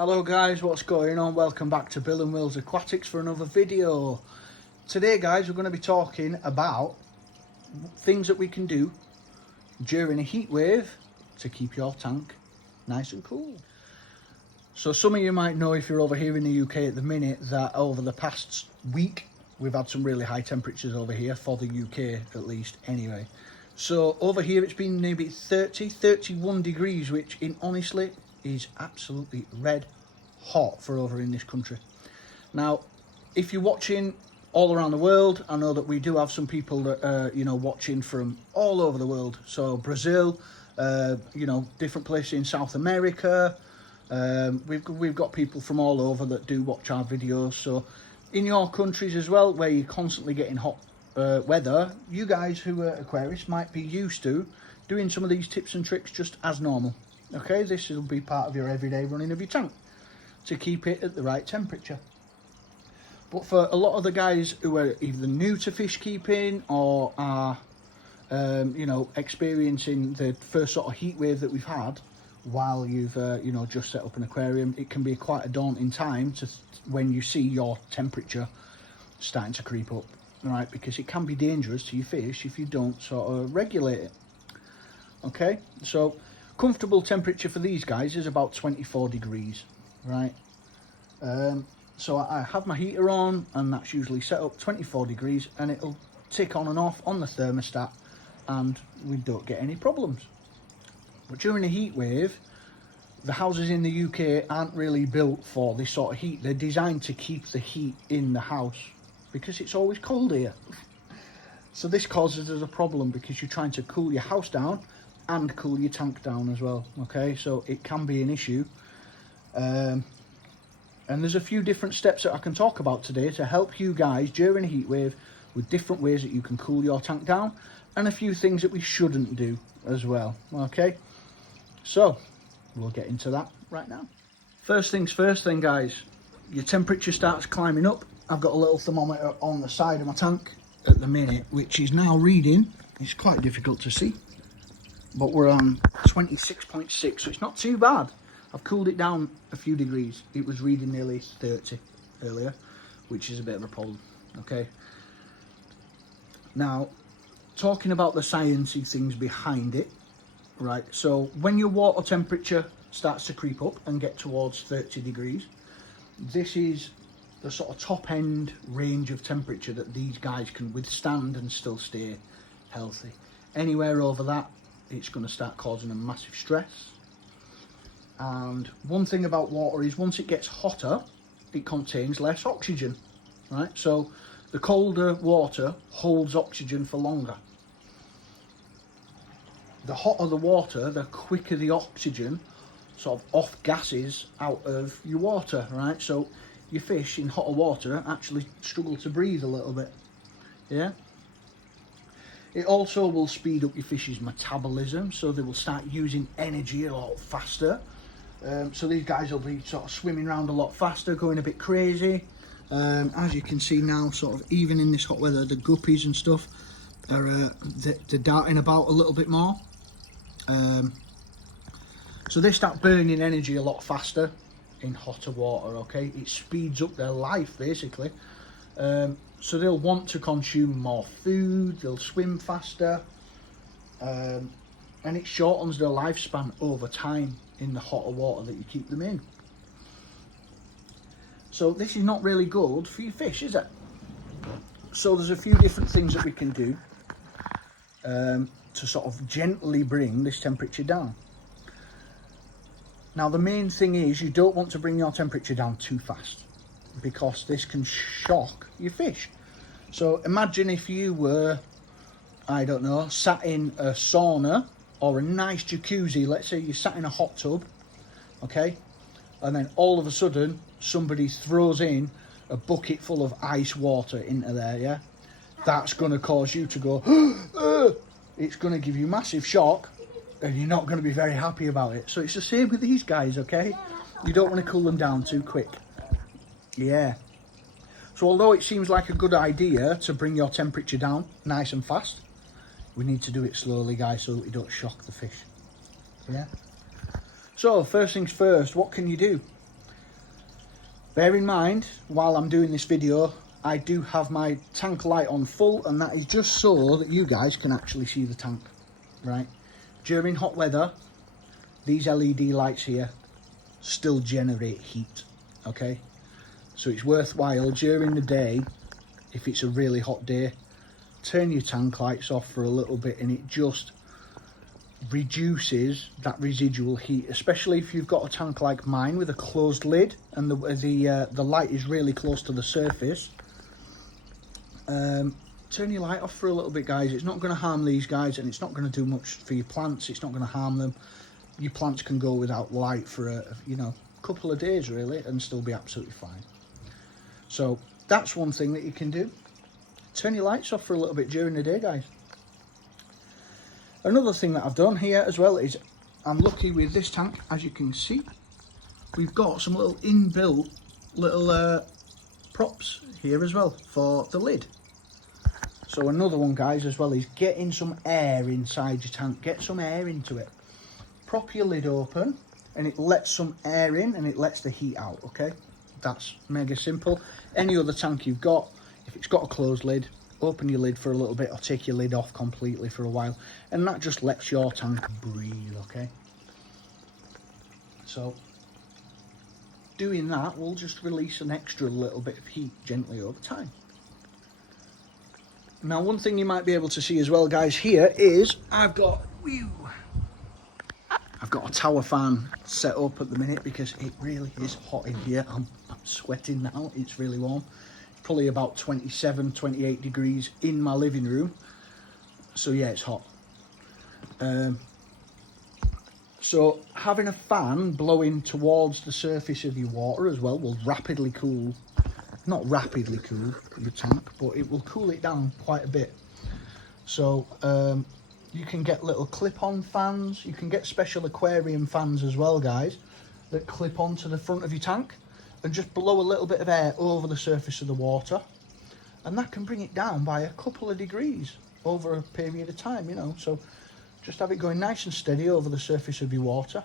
Hello guys, what's going on? Welcome back to Bill and Will's Aquatics for another video. Today guys, we're going to be talking about things that we can do during a heat wave to keep your tank nice and cool. So some of you might know, if you're over here in the UK at the minute, that over the past week we've had some really high temperatures over here, for the UK at least anyway. So over here it's been maybe 31 degrees, which honestly is absolutely red hot for over in this country. Now, if you're watching all around the world, I know that we do have some people that are, watching from all over the world. So Brazil, different places in South America. We've got people from all over that do watch our videos. So in your countries as well, where you're constantly getting hot weather, you guys who are Aquarius might be used to doing some of these tips and tricks just as normal. Okay, this will be part of your everyday running of your tank to keep it at the right temperature. But for a lot of the guys who are either new to fish keeping or are, experiencing the first sort of heat wave that we've had while you've, just set up an aquarium, it can be quite a daunting time when you see your temperature starting to creep up, right? Because it can be dangerous to your fish if you don't sort of regulate it. Okay, so comfortable temperature for these guys is about 24 degrees, right? So I have my heater on, and that's usually set up 24 degrees, and it'll tick on and off on the thermostat, and we don't get any problems. But during a heat wave, the houses in the UK aren't really built for this sort of heat. They're designed to keep the heat in the house because it's always cold here. So this causes us a problem because you're trying to cool your house down and cool your tank down as well. Okay, so it can be an issue. And there's a few different steps that I can talk about today to help you guys during a heat wave with different ways that you can cool your tank down, and a few things that we shouldn't do as well. Okay, so we'll get into that right now. First things first then guys, your temperature starts climbing up. I've got a little thermometer on the side of my tank at the minute, which is now reading, it's quite difficult to see, but we're on 26.6, so it's not too bad. I've cooled it down a few degrees. It was reading nearly 30 earlier, which is a bit of a problem. Okay, now talking about the sciencey things behind it, right? So when your water temperature starts to creep up and get towards 30 degrees, this is the sort of top end range of temperature that these guys can withstand and still stay healthy. Anywhere over that, it's going to start causing them massive stress. And one thing about water is, once it gets hotter, it contains less oxygen, right? So the colder water holds oxygen for longer. The hotter the water, the quicker the oxygen sort of off gases out of your water, right? So your fish in hotter water actually struggle to breathe a little bit, yeah? It also will speed up your fish's metabolism, so they will start using energy a lot faster. So these guys will be sort of swimming around a lot faster, going a bit crazy. As you can see now, sort of even in this hot weather, the guppies and stuff are they're darting about a little bit more. So they start burning energy a lot faster in hotter water. Okay, it speeds up their life basically. So they'll want to consume more food, they'll swim faster, and it shortens their lifespan over time in the hotter water that you keep them in. So this is not really good for your fish, is it? So there's a few different things that we can do to sort of gently bring this temperature down. Now the main thing is, you don't want to bring your temperature down too fast, because this can shock your fish. So imagine if you were, I don't know, sat in a sauna or a nice jacuzzi. Let's say you sat in a hot tub, okay, and then all of a sudden somebody throws in a bucket full of ice water into there, yeah? That's going to cause you to go, it's going to give you massive shock, and you're not going to be very happy about it. So it's the same with these guys, okay? You don't want to cool them down too quick. Yeah. So although it seems like a good idea to bring your temperature down nice and fast, we need to do it slowly, guys, so that we don't shock the fish. Yeah. So first things first, what can you do? Bear in mind, while I'm doing this video, I do have my tank light on full, and that is just so that you guys can actually see the tank, right? During hot weather, these LED lights here still generate heat, okay? So it's worthwhile during the day, if it's a really hot day, turn your tank lights off for a little bit, and it just reduces that residual heat, especially if you've got a tank like mine with a closed lid and the light is really close to the surface. Turn your light off for a little bit, guys. It's not going to harm these guys, and it's not going to do much for your plants. It's not going to harm them. Your plants can go without light for a couple of days really and still be absolutely fine. So that's one thing that you can do. Turn your lights off for a little bit during the day, guys. Another thing that I've done here as well is, I'm lucky with this tank, as you can see, we've got some little inbuilt little props here as well for the lid. So another one, guys, as well, is getting some air inside your tank. Get some air into it. Prop your lid open and it lets some air in and it lets the heat out, okay? That's mega simple. Any other tank you've got, if it's got a closed lid, open your lid for a little bit or take your lid off completely for a while, and that just lets your tank breathe, okay? So doing that will just release an extra little bit of heat gently over time. Now, one thing you might be able to see as well, guys, here is I've got a tower fan set up at the minute because it really is hot in here. I'm sweating now, it's really warm. Probably about 27, 28 degrees in my living room. So yeah, it's hot. So having a fan blowing towards the surface of your water as well will rapidly cool, not rapidly cool your tank, but it will cool it down quite a bit. So you can get little clip-on fans. You can get special aquarium fans as well, guys, that clip onto the front of your tank and just blow a little bit of air over the surface of the water, and that can bring it down by a couple of degrees over a period of time, so just have it going nice and steady over the surface of your water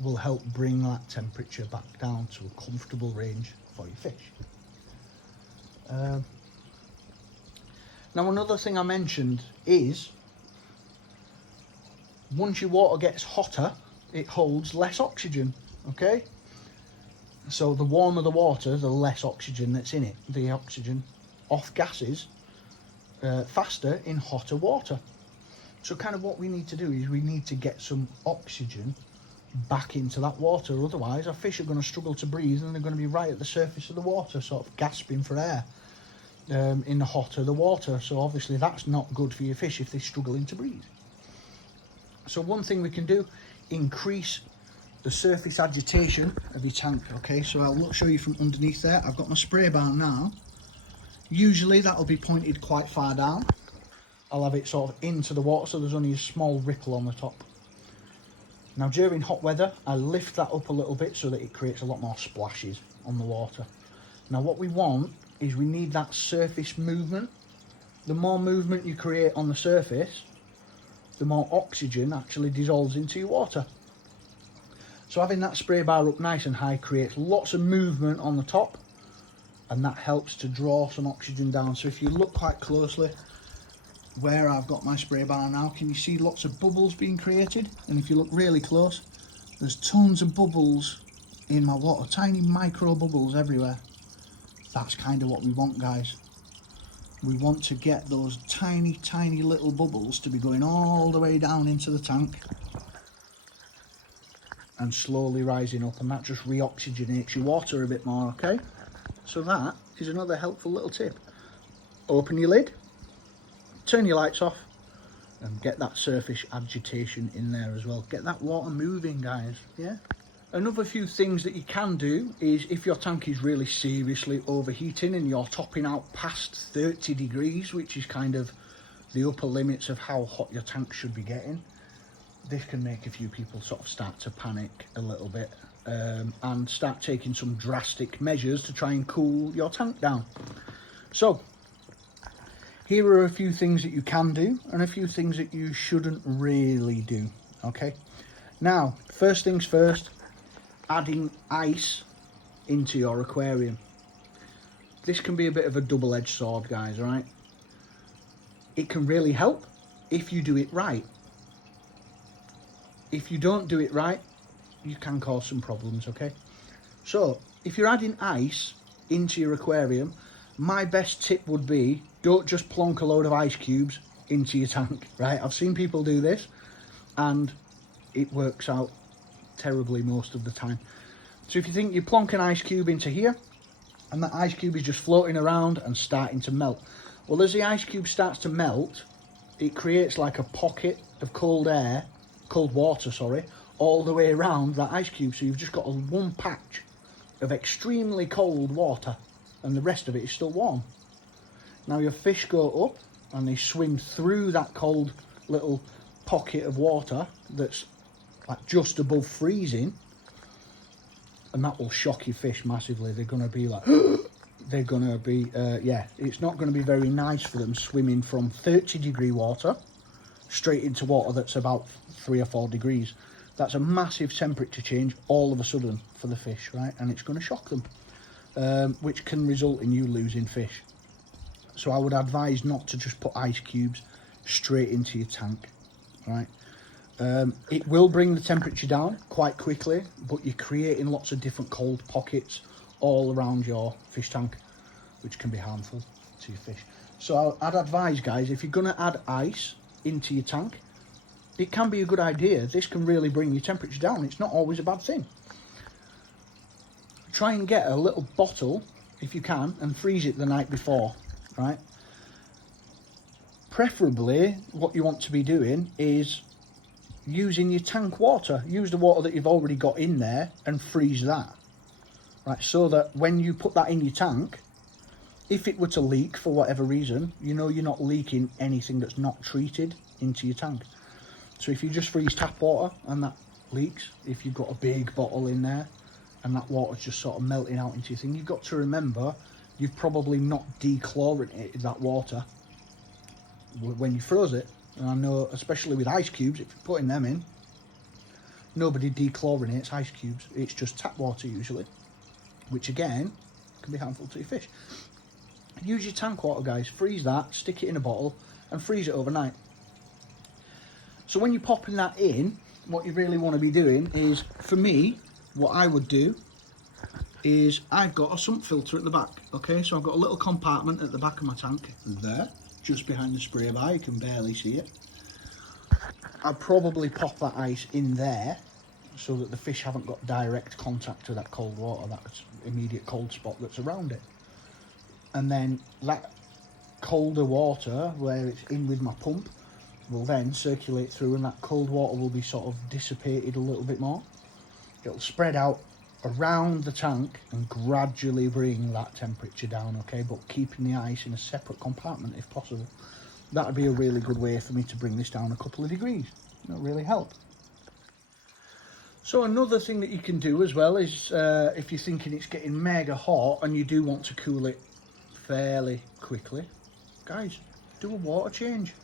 will help bring that temperature back down to a comfortable range for your fish. Now, another thing I mentioned is, once your water gets hotter, it holds less oxygen, okay? So the warmer the water, the less oxygen that's in it. The oxygen off gases faster in hotter water. So kind of what we need to do is we need to get some oxygen back into that water. Otherwise, our fish are going to struggle to breathe, and they're going to be right at the surface of the water, sort of gasping for air in the hotter the water. So obviously that's not good for your fish if they're struggling to breathe. So one thing we can do, increase the surface agitation of your tank, okay? So I'll show you from underneath there. I've got my spray bar now. Usually that'll be pointed quite far down. I'll have it sort of into the water, so there's only a small ripple on the top. Now, during hot weather, I lift that up a little bit so that it creates a lot more splashes on the water. Now, what we want is we need that surface movement. The more movement you create on the surface, the more oxygen actually dissolves into your water. So having that spray bar up nice and high creates lots of movement on the top, and that helps to draw some oxygen down. So if you look quite closely where I've got my spray bar now, can you see lots of bubbles being created? And if you look really close, there's tons of bubbles in my water, tiny micro bubbles everywhere. That's kind of what we want, guys. We want to get those tiny little bubbles to be going all the way down into the tank and slowly rising up, and that just reoxygenates your water a bit more, okay? So that is another helpful little tip. Open your lid, turn your lights off, and get that surface agitation in there as well. Get that water moving, guys, yeah? Another few things that you can do is, if your tank is really seriously overheating and you're topping out past 30 degrees, which is kind of the upper limits of how hot your tank should be getting, this can make a few people sort of start to panic a little bit and start taking some drastic measures to try and cool your tank down. So here are a few things that you can do and a few things that you shouldn't really do, okay? Now, first things first, adding ice into your aquarium. This can be a bit of a double-edged sword, guys, right? It can really help if you do it right. If you don't do it right, you can cause some problems, okay? So, if you're adding ice into your aquarium, my best tip would be, don't just plonk a load of ice cubes into your tank, right? I've seen people do this, and it works out terribly most of the time. So if you think you plonk an ice cube into here, and that ice cube is just floating around and starting to melt. Well, as the ice cube starts to melt, it creates like a pocket of cold water, all the way around that ice cube. So you've just got a one patch of extremely cold water, and the rest of it is still warm. Now your fish go up and they swim through that cold little pocket of water that's like just above freezing, and that will shock your fish massively. They're going to be like, they're going to be, yeah, it's not going to be very nice for them swimming from 30-degree water straight into water that's about 3 or 4 degrees. That's a massive temperature change all of a sudden for the fish, right? And it's going to shock them, which can result in you losing fish. So I would advise not to just put ice cubes straight into your tank, right? It will bring the temperature down quite quickly, but you're creating lots of different cold pockets all around your fish tank, which can be harmful to your fish. So I'd advise, guys, if you're going to add ice into your tank, it can be a good idea. This can really bring your temperature down. It's not always a bad thing. Try and get a little bottle, if you can, and freeze it the night before, right? Preferably, what you want to be doing is using your tank water. Use the water that you've already got in there and freeze that, right? So that when you put that in your tank, if it were to leak for whatever reason, you know you're not leaking anything that's not treated into your tank. So if you just freeze tap water and that leaks, if you've got a big bottle in there and that water's just sort of melting out into your thing, you've got to remember you've probably not dechlorinated that water when you froze it. And I know, especially with ice cubes, if you're putting them in, nobody dechlorinates ice cubes. It's just tap water usually, which again can be harmful to your fish. Use your tank water, guys. Freeze that, stick it in a bottle and freeze it overnight. So when you're popping that in, what you really want to be doing is, for me, what I would do is I've got a sump filter at the back, okay? So I've got a little compartment at the back of my tank there, just behind the spray bar. You can barely see it. I'd probably pop that ice in there so that the fish haven't got direct contact to that cold water, that immediate cold spot that's around it. And then that colder water, where it's in with my pump, will then circulate through, and that cold water will be sort of dissipated a little bit more. It'll spread out around the tank and gradually bring that temperature down, okay? But keeping the ice in a separate compartment if possible. That would be a really good way for me to bring this down a couple of degrees. That'll really help. So another thing that you can do as well is, if you're thinking it's getting mega hot and you do want to cool it fairly quickly, guys, do a water change.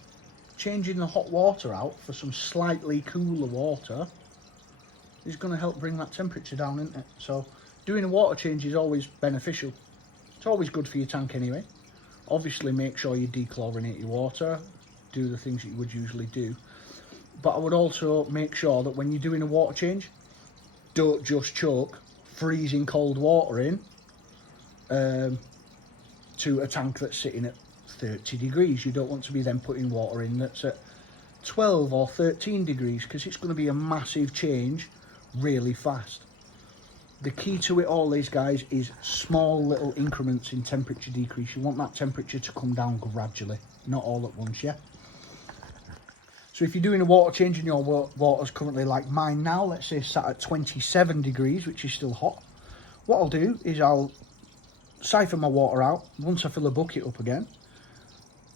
Changing the hot water out for some slightly cooler water is going to help bring that temperature down, isn't it? So doing a water change is always beneficial. It's always good for your tank anyway. Obviously make sure you dechlorinate your water, do the things that you would usually do. But I would also make sure that when you're doing a water change, don't just chuck freezing cold water in to a tank that's sitting at 30 degrees. You don't want to be then putting water in that's at 12 or 13 degrees, because it's going to be a massive change really fast. The key to it all is, guys, is small little increments in temperature decrease. You want that temperature to come down gradually, not all at once, yeah? So if you're doing a water change and your water's currently like mine now, let's say sat at 27 degrees, which is still hot, what I'll do is I'll siphon my water out. Once I fill a bucket up again,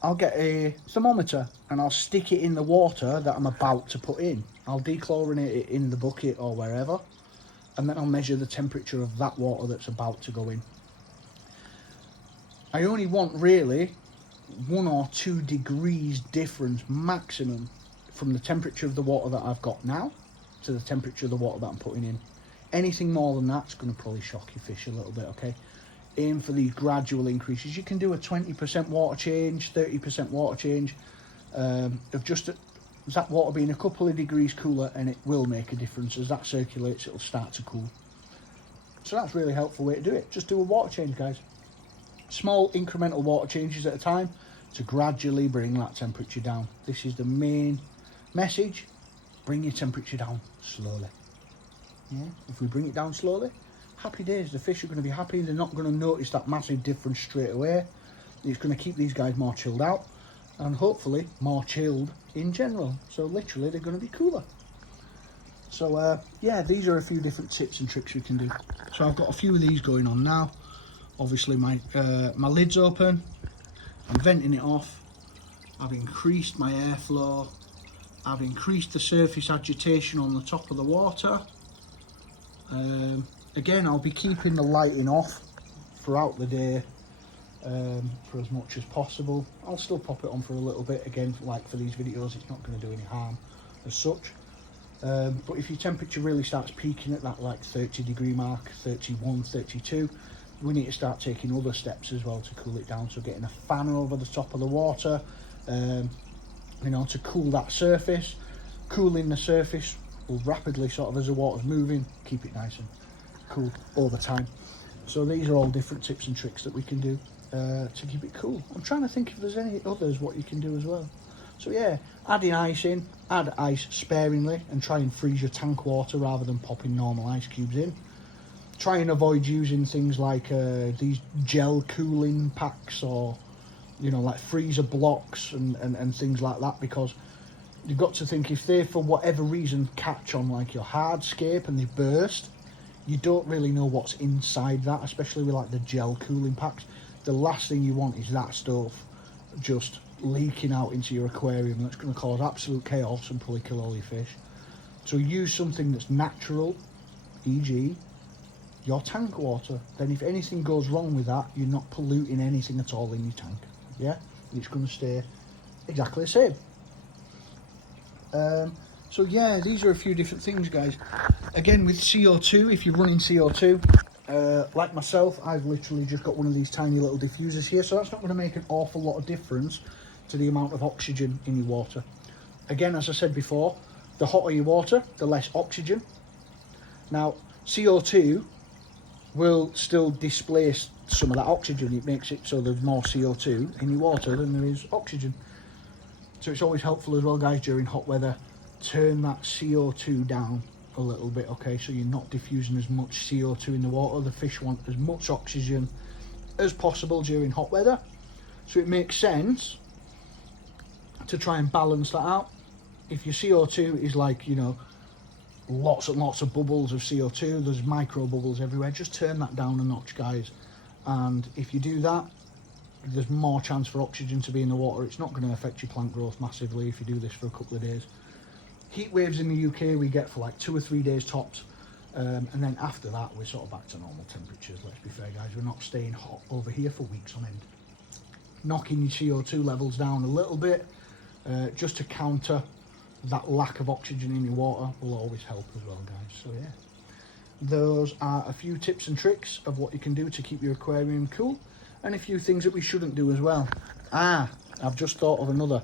I'll get a thermometer and I'll stick it in the water that I'm about to put in. I'll dechlorinate it in the bucket or wherever, and then I'll measure the temperature of that water that's about to go in. I only want really 1 or 2 degrees difference maximum from the temperature of the water that I've got now to the temperature of the water that I'm putting in. Anything more than that's going to probably shock your fish a little bit, okay? Aim for these gradual increases. You can do a 20% water change, 30% water change, of just that water being a couple of degrees cooler, and it will make a difference. As that circulates, it'll start to cool. So that's a really helpful way to do it. Just do a water change, guys. Small incremental water changes at a time to gradually bring that temperature down. This is the main message. Bring your temperature down slowly. Yeah, if we bring it down slowly, happy days. The fish are going to be happy. They're not going to notice that massive difference straight away. It's going to keep these guys more chilled out, and hopefully more chilled in general. So literally they're going to be cooler. So yeah, these are a few different tips and tricks we can do. So I've got a few of these going on now. Obviously my lid's open, I'm venting it off, I've increased my airflow, I've increased the surface agitation on the top of the water. Again, I'll be keeping the lighting off throughout the day for as much as possible. I'll still pop it on for a little bit, again, like for these videos. It's not going to do any harm as such. But if your temperature really starts peaking at that like 30 degree mark, 31, 32, we need to start taking other steps as well to cool it down. So getting a fan over the top of the water, you know, to cool that surface. Cooling the surface will rapidly, sort of as the water's moving, keep it nice and cool all the time. So these are all different tips and tricks that we can do to keep it cool. I'm trying to think if there's any others what you can do as well. So yeah, adding ice in, add ice sparingly, and try and freeze your tank water rather than popping normal ice cubes in. Try and avoid using things like these gel cooling packs, or you know, like freezer blocks and things like that, because you've got to think, if they for whatever reason catch on like your hardscape and they burst, you don't really know what's inside that, especially with like the gel cooling packs. The last thing you want is that stuff just leaking out into your aquarium. That's going to cause absolute chaos and probably kill all your fish. So use something that's natural, e.g. your tank water. Then if anything goes wrong with that, you're not polluting anything at all in your tank. Yeah, it's going to stay exactly the same. So yeah, these are a few different things, guys. Again, with CO2, if you're running CO2, like myself, I've literally just got one of these tiny little diffusers here, so that's not going to make an awful lot of difference to the amount of oxygen in your water. Again, as I said before, the hotter your water, the less oxygen. Now, CO2 will still displace some of that oxygen. It makes it so there's more CO2 in your water than there is oxygen. So it's always helpful as well, guys, during hot weather, turn that CO2 down a little bit, okay? So you're not diffusing as much CO2 in the water. The fish want as much oxygen as possible during hot weather. So it makes sense to try and balance that out. If your CO2 is like, you know, lots and lots of bubbles of CO2, there's micro bubbles everywhere, just turn that down a notch, guys. And if you do that, there's more chance for oxygen to be in the water. It's not going to affect your plant growth massively if you do this for a couple of days. Heat waves in the UK we get for like 2 or 3 days tops, and then after that we're sort of back to normal temperatures. Let's be fair, guys, we're not staying hot over here for weeks on end. Knocking your CO2 levels down a little bit just to counter that lack of oxygen in your water will always help as well, guys. So yeah, those are a few tips and tricks of what you can do to keep your aquarium cool, and a few things that we shouldn't do as well. I've just thought of another.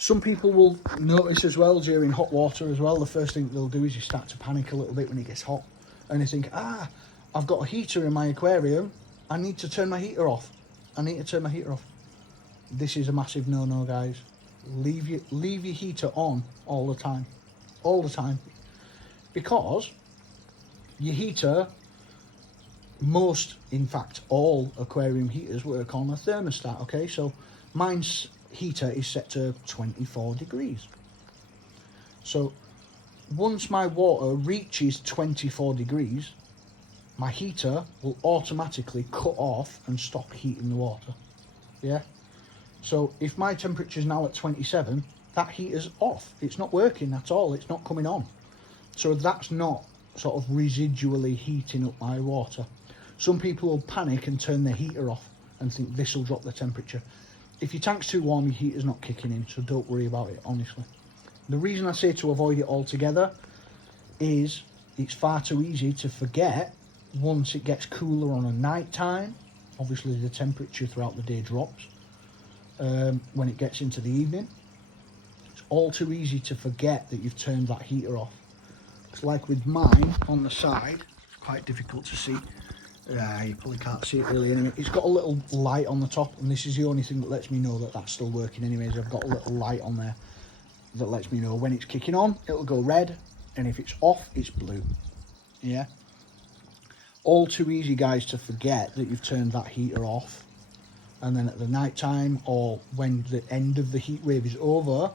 Some people will notice as well during hot water as well, the first thing they'll do is you start to panic a little bit when it gets hot, and they think, I've got a heater in my aquarium, I need to turn my heater off. This is a massive no-no, guys. Leave your heater on all the time, because your heater, in fact all aquarium heaters work on a thermostat, okay? So mine's heater is set to 24 degrees. So once my water reaches 24 degrees, my heater will automatically cut off and stop heating the water. Yeah, so if my temperature is now at 27, that heater's off. It's not working at all. It's not coming on. So that's not sort of residually heating up my water. Some people will panic and turn their heater off and think this will drop the temperature. If your tank's too warm, your heater's not kicking in, so don't worry about it, honestly. The reason I say to avoid it altogether is it's far too easy to forget once it gets cooler on a night time. Obviously the temperature throughout the day drops. When it gets into the evening, it's all too easy to forget that you've turned that heater off. It's like with mine on the side, it's quite difficult to see. You probably can't see it really anyway. It's got a little light on the top, and this is the only thing that lets me know that that's still working anyways. I've got a little light on there that lets me know when it's kicking on, it'll go red, and if it's off, it's blue. Yeah. All too easy, guys, to forget that you've turned that heater off, and then at the night time or when the end of the heat wave is over,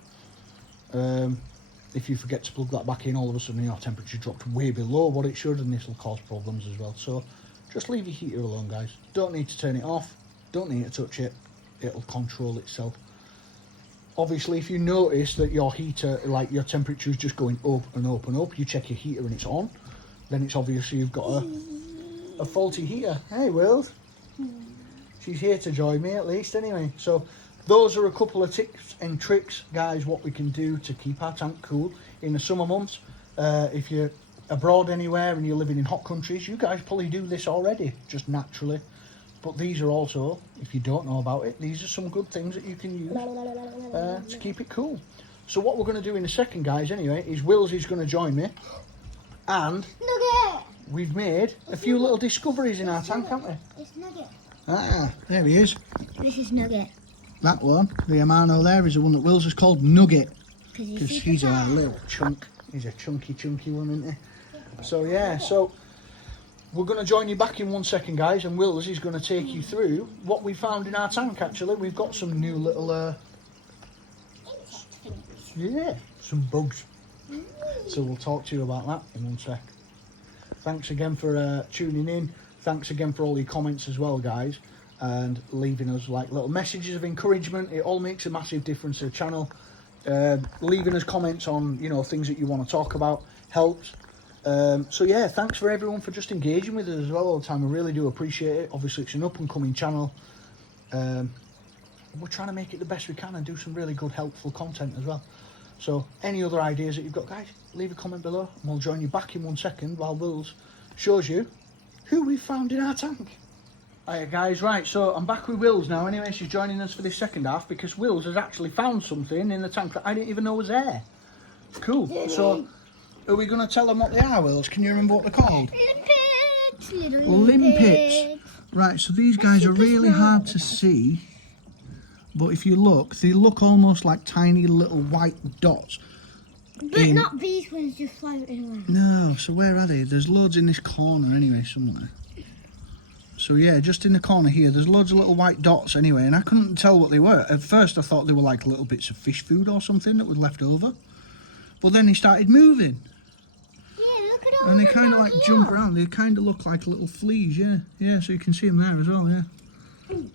if you forget to plug that back in, all of a sudden your temperature dropped way below what it should, and this will cause problems as well. So just leave your heater alone, guys. Don't need to turn it off, don't need to touch it, it'll control itself. Obviously, if you notice that your heater, like your temperature is just going up and up and up, you check your heater and it's on, then it's obviously you've got a faulty heater. Hey, Will. She's here to join me at least anyway. So those are a couple of tips and tricks, guys, what we can do to keep our tank cool in the summer months. If you're abroad anywhere and you're living in hot countries, you guys probably do this already, just naturally. But these are also, if you don't know about it, these are some good things that you can use to keep it cool. So what we're going to do in a second, guys, anyway, is Wills is going to join me. And we've made a few little discoveries in our tank, haven't we? It's Nugget. Ah, there he is. This is Nugget. That one, the Amano there, is the one that Wills has called Nugget. Because He's a little chunk. He's a chunky one, isn't he? So yeah, so we're going to join you back in 1 second, guys, and Wills is going to take you through what we found in our tank. Actually, we've got some new little some bugs. So we'll talk to you about that in 1 sec. Thanks again for tuning in. Thanks again for all your comments as well, guys, and leaving us like little messages of encouragement. It all makes a massive difference to the channel. Leaving us comments on, you know, things that you want to talk about helps. So yeah, thanks for everyone for just engaging with us as well all the time. I really do appreciate it. Obviously it's an up and coming channel. We're trying to make it the best we can and do some really good helpful content as well. So any other ideas that you've got, guys, leave a comment below and we'll join you back in 1 second while Wills shows you who we found in our tank. Hiya guys, right, so I'm back with Wills now anyway. She's joining us for this second half because Wills has actually found something in the tank that I didn't even know was there. Cool. So are we going to tell them what they are, Wills? Can you remember what they're called? Limpets. Little Limpets. Right, so these guys are really hard to see, but if you look, they look almost like tiny little white dots. But not these ones just floating around. No, so where are they? There's loads in this corner anyway, somewhere. So yeah, just in the corner here, there's loads of little white dots anyway, and I couldn't tell what they were. At first I thought they were like little bits of fish food or something that was left over. But then they started moving. Yeah, look at all and they kind of like jump around. They kind of look like little fleas, yeah. Yeah, so you can see them there as well, yeah.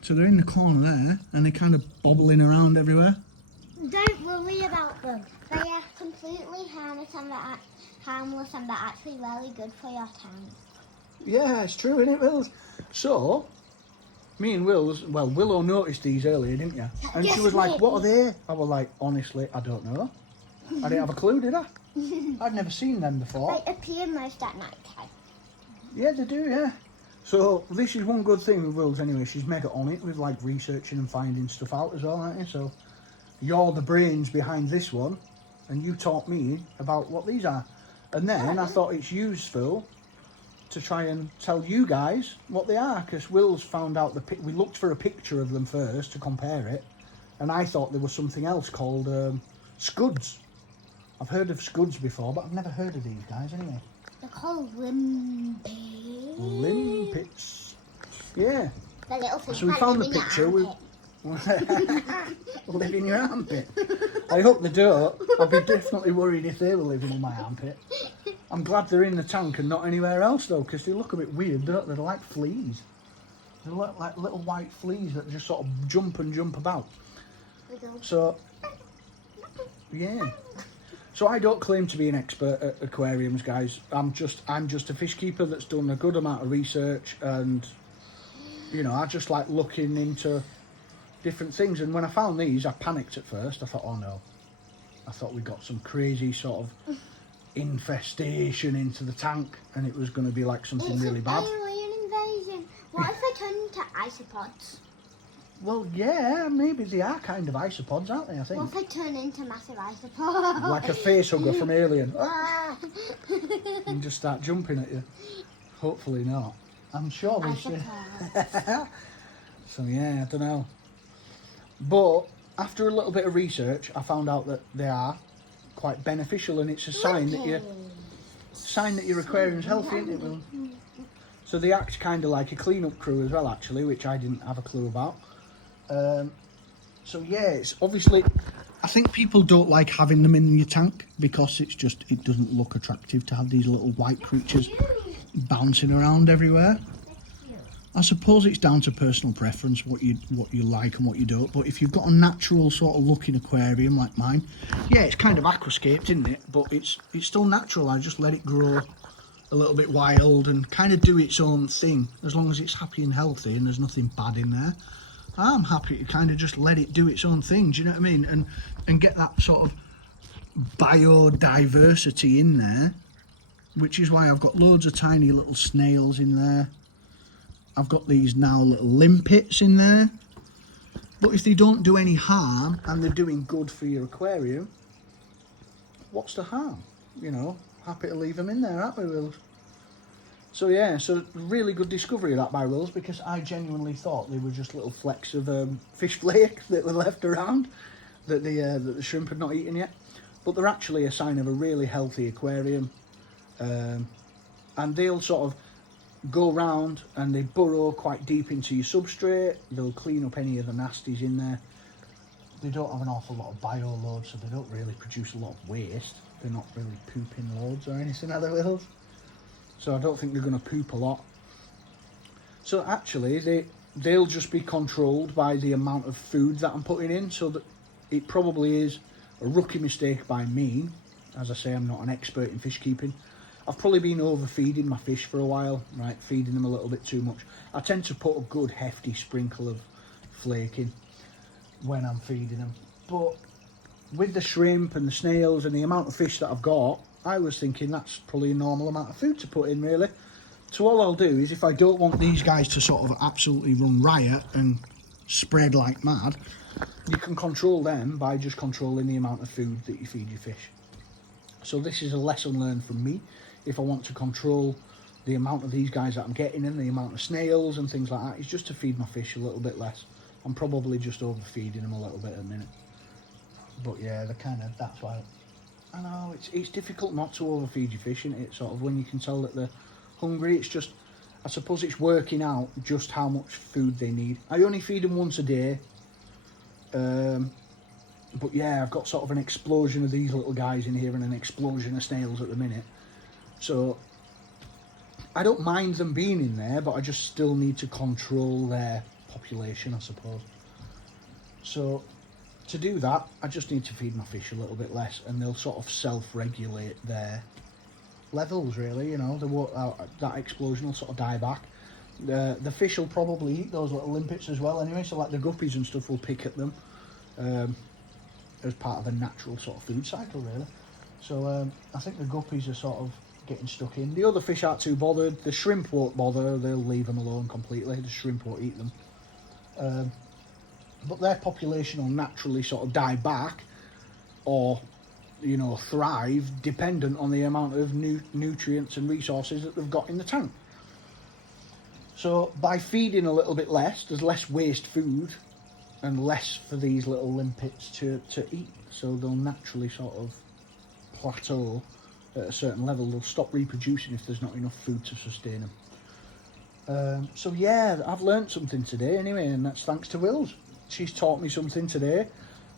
So they're in the corner there, and they're kind of bobbling around everywhere. Don't worry about them. They are completely harmless and they're actually really good for your tank. Yeah, it's true, isn't it, Wills? So, me and Wills, well, Willow noticed these earlier, didn't you? And she was like, what are they? I was like, honestly, I don't know. I didn't have a clue, did I? I'd never seen them before. They appear most at night time. Yeah, they do, yeah. So, this is one good thing with Wills anyway. She's mega on it with, like, researching and finding stuff out as well, aren't you? So, you're the brains behind this one, and you taught me about what these are. And then I thought it's useful to try and tell you guys what they are, because Wills found out we looked for a picture of them first to compare it, and I thought there was something else called scuds. I've heard of scuds before, but I've never heard of these guys anyway. They're called limpets. Limpets. Yeah. The little things So we that found live the in your picture. armpit. Live in your armpit. I hope they don't. I'd be definitely worried if they were living in my armpit. I'm glad they're in the tank and not anywhere else though, because they look a bit weird, don't they? They're like fleas. They look like little white fleas that just sort of jump about. So, yeah. So I don't claim to be an expert at aquariums, guys. I'm just a fish keeper that's done a good amount of research, and you know, I just like looking into different things. And when I found these, I panicked at first. I thought, oh no. I thought we got some crazy sort of infestation into the tank, and it was going to be like something really bad. Alien invasion. What if they turn into isopods? Well, yeah, maybe they are kind of isopods, aren't they, I think? What if they turn into massive isopods? Like a face hugger from Alien. Ah! And just start jumping at you. Hopefully not. I'm sure they should. So yeah, I don't know. But after a little bit of research, I found out that they are quite beneficial, and it's a sign that your aquarium's healthy, isn't it, Will? So they act kind of like a clean-up crew as well, actually, which I didn't have a clue about. So yeah, it's obviously, I think people don't like having them in your tank because it doesn't look attractive to have these little white creatures bouncing around everywhere. I suppose it's down to personal preference, what you like and what you don't. But if you've got a natural sort of looking aquarium like mine, yeah, it's kind of aquascaped, isn't it? But it's still natural. I just let it grow a little bit wild and kind of do its own thing, as long as it's happy and healthy and there's nothing bad in there. I'm happy to kind of just let it do its own thing, do you know what I mean? And get that sort of biodiversity in there, which is why I've got loads of tiny little snails in there. I've got these now little limpets in there. But if they don't do any harm and they're doing good for your aquarium, what's the harm? You know, happy to leave them in there, aren't we, Wills? So yeah, so really good discovery of that by Wills, because I genuinely thought they were just little flecks of fish flake that were left around that the shrimp had not eaten yet. But they're actually a sign of a really healthy aquarium. And they'll sort of go round and they burrow quite deep into your substrate. They'll clean up any of the nasties in there. They don't have an awful lot of bio load, so they don't really produce a lot of waste. They're not really pooping loads or anything, are they, Wills? So I don't think they're going to poop a lot. So actually, they'll just be controlled by the amount of food that I'm putting in, so that it probably is a rookie mistake by me. As I say, I'm not an expert in fish keeping. I've probably been overfeeding my fish for a while, right, feeding them a little bit too much. I tend to put a good hefty sprinkle of flake in when I'm feeding them. But with the shrimp and the snails and the amount of fish that I've got, I was thinking that's probably a normal amount of food to put in, really. So all I'll do is, if I don't want these guys to sort of absolutely run riot and spread like mad, you can control them by just controlling the amount of food that you feed your fish. So this is a lesson learned from me. If I want to control the amount of these guys that I'm getting and the amount of snails and things like that, is just to feed my fish a little bit less. I'm probably just overfeeding them a little bit at the minute. But yeah, that's why. I know, it's difficult not to overfeed your fish, isn't it? Sort of when you can tell that they're hungry. It's just, I suppose it's working out just how much food they need. I only feed them once a day. But yeah, I've got sort of an explosion of these little guys in here and an explosion of snails at the minute. So I don't mind them being in there, but I just still need to control their population, I suppose. So to do that, I just need to feed my fish a little bit less, and they'll sort of self-regulate their levels, really. You know, that explosion will sort of die back. The fish will probably eat those little limpets as well anyway, so like the guppies and stuff will pick at them as part of a natural sort of food cycle, really. So I think the guppies are sort of getting stuck in. The other fish aren't too bothered. The shrimp won't bother. They'll leave them alone completely. The shrimp won't eat them. But their population will naturally sort of die back, or, you know, thrive, dependent on the amount of nutrients and resources that they've got in the tank. So by feeding a little bit less, there's less waste food and less for these little limpets to eat. So they'll naturally sort of plateau at a certain level. They'll stop reproducing if there's not enough food to sustain them. So yeah, I've learnt something today anyway, and that's thanks to Wills. She's taught me something today.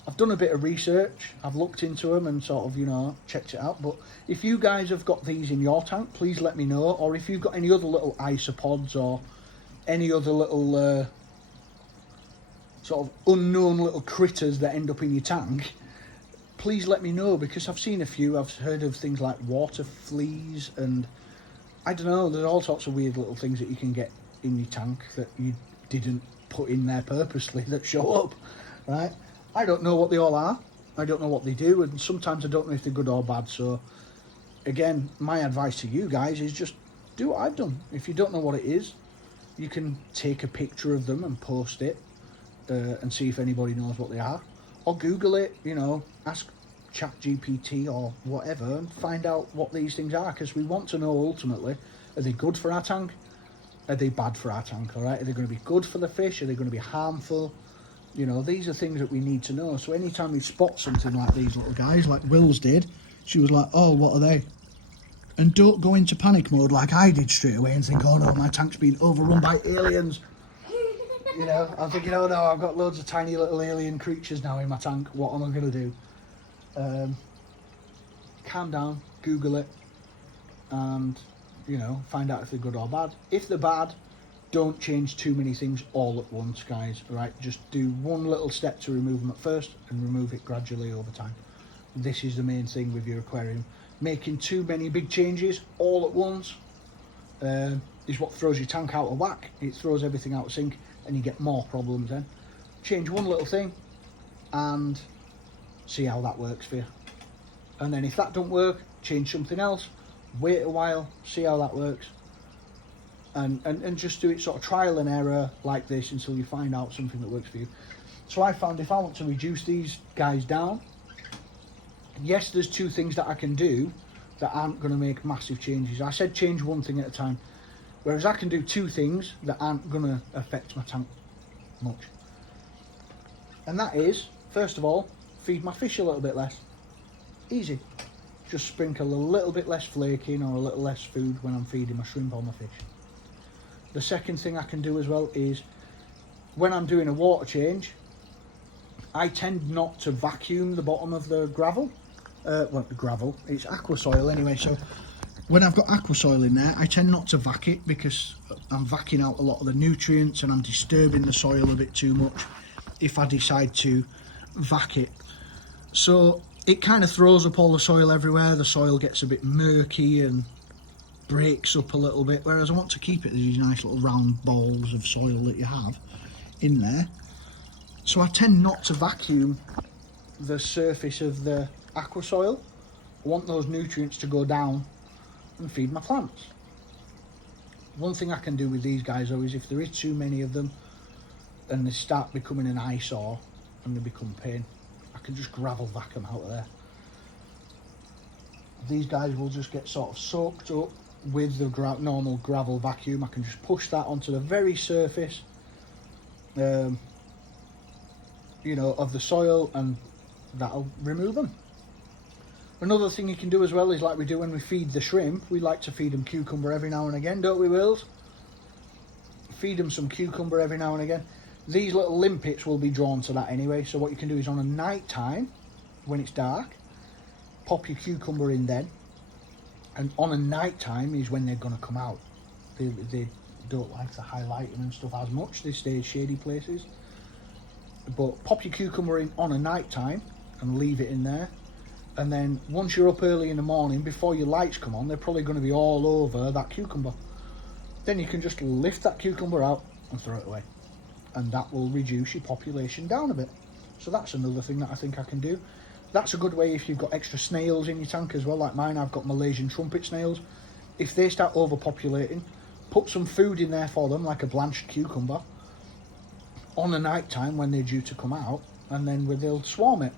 I've done a bit of research. I've looked into them and sort of, you know, checked it out. But if you guys have got these in your tank, please let me know. Or if you've got any other little isopods or any other little sort of unknown little critters that end up in your tank, please let me know, because I've seen a few. I've heard of things like water fleas, and I don't know, there's all sorts of weird little things that you can get in your tank that you didn't put in there purposely that show up, right? I don't know what they all are. I don't know what they do, and sometimes I don't know if they're good or bad. So again, my advice to you guys is just do what I've done. If you don't know what it is, you can take a picture of them and post it and see if anybody knows what they are, or Google it, you know, ask ChatGPT or whatever and find out what these things are, because we want to know ultimately, are they good for our tank? Are they bad for our tank? All right, are they going to be good for the fish? Are they going to be harmful? You know, these are things that we need to know. So anytime we spot something like these little guys, like Will's did, she was like, oh, what are they? And don't go into panic mode like I did straight away and think, oh no, my tank's been overrun by aliens. You know, I'm thinking, oh no, I've got loads of tiny little alien creatures now in my tank. What am I going to do? Calm down, Google it, and, you know, find out if they're good or bad. If they're bad, don't change too many things all at once, guys, right? Just do one little step to remove them at first and remove it gradually over time. This is the main thing with your aquarium. Making too many big changes all at once is what throws your tank out of whack. It throws everything out of sync and you get more problems then. Change one little thing and see how that works for you. And then if that don't work, change something else, wait a while, see how that works. And just do it sort of trial and error like this until you find out something that works for you. So I found if I want to reduce these guys down, yes, there's two things that I can do that aren't going to make massive changes. I said change one thing at a time, whereas I can do two things that aren't going to affect my tank much. And that is, first of all, feed my fish a little bit less. Easy. Just sprinkle a little bit less flaking or a little less food when I'm feeding my shrimp or my fish. The second thing I can do as well is when I'm doing a water change, I tend not to vacuum the bottom of the gravel. Well, the gravel, it's aqua soil anyway, so when I've got aqua soil in there, I tend not to vac it because I'm vacuuming out a lot of the nutrients and I'm disturbing the soil a bit too much if I decide to vac it. So it kind of throws up all the soil everywhere, the soil gets a bit murky and breaks up a little bit, whereas I want to keep it these nice little round balls of soil that you have in there. So I tend not to vacuum the surface of the aqua soil. I want those nutrients to go down and feed my plants. One thing I can do with these guys though is if there is too many of them and they start becoming an eyesore and they become pain, I can just gravel vac them out of there. These guys will just get sort of soaked up with the normal gravel vacuum. I can just push that onto the very surface you know, of the soil, and that'll remove them. Another thing you can do as well is like we do when we feed the shrimp, we like to feed them cucumber every now and again, don't we, Wills? Feed them some cucumber every now and again. These little limpets will be drawn to that anyway, so what you can do is on a night time, when it's dark, pop your cucumber in then, and on a night time is when they're going to come out. They don't like to highlight them and stuff as much, they stay in shady places. But pop your cucumber in on a night time and leave it in there, and then once you're up early in the morning, before your lights come on, they're probably going to be all over that cucumber. Then you can just lift that cucumber out and throw it away, and that will reduce your population down a bit. So that's another thing that I think I can do. That's a good way if you've got extra snails in your tank as well, like mine. I've got Malaysian trumpet snails. If they start overpopulating, put some food in there for them, like a blanched cucumber, on a night time when they're due to come out, and then they'll swarm it,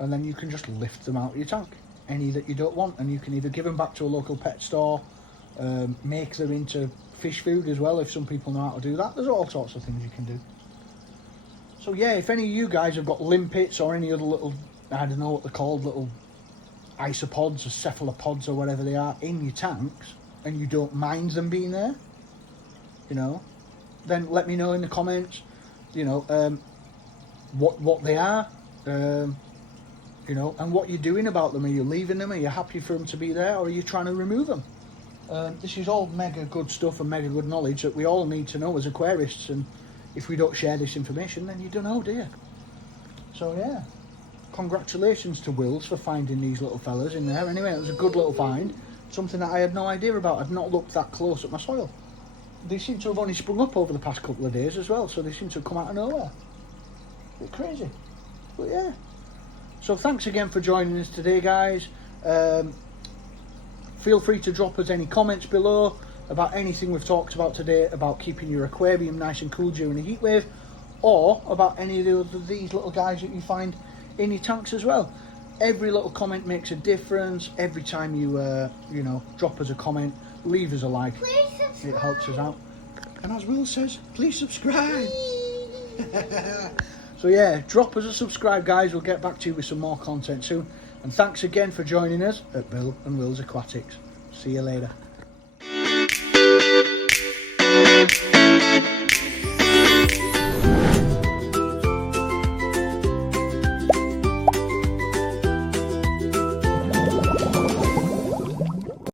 and then you can just lift them out of your tank, any that you don't want, and you can either give them back to a local pet store, make them into fish food as well if some people know how to do that. There's all sorts of things you can do. So yeah, if any of you guys have got limpets or any other little, I don't know what they're called, little isopods or cephalopods or whatever they are in your tanks, and you don't mind them being there, you know, then let me know in the comments, you know, what they are, you know, and what you're doing about them. Are you leaving them? Are you happy for them to be there, or are you trying to remove them? This is all mega good stuff and mega good knowledge that we all need to know as aquarists, and if we don't share this information, then you don't know, do you? So yeah, congratulations to Wills for finding these little fellas in there. Anyway, it was a good little find, something that I had no idea about. I'd not looked that close at my soil. They seem to have only sprung up over the past couple of days as well, so they seem to have come out of nowhere. A bit crazy, but yeah. So thanks again for joining us today, guys. Feel free to drop us any comments below about anything we've talked about today, about keeping your aquarium nice and cool during a heat wave, or about any of these little guys that you find in your tanks as well. Every little comment makes a difference. Every time you you know, drop us a comment, leave us a like, Please subscribe. it helps us out. And as Will says, please subscribe. So yeah, drop us a subscribe, guys. We'll get back to you with some more content soon. And thanks again for joining us at Bill and Will's Aquatics. See you later.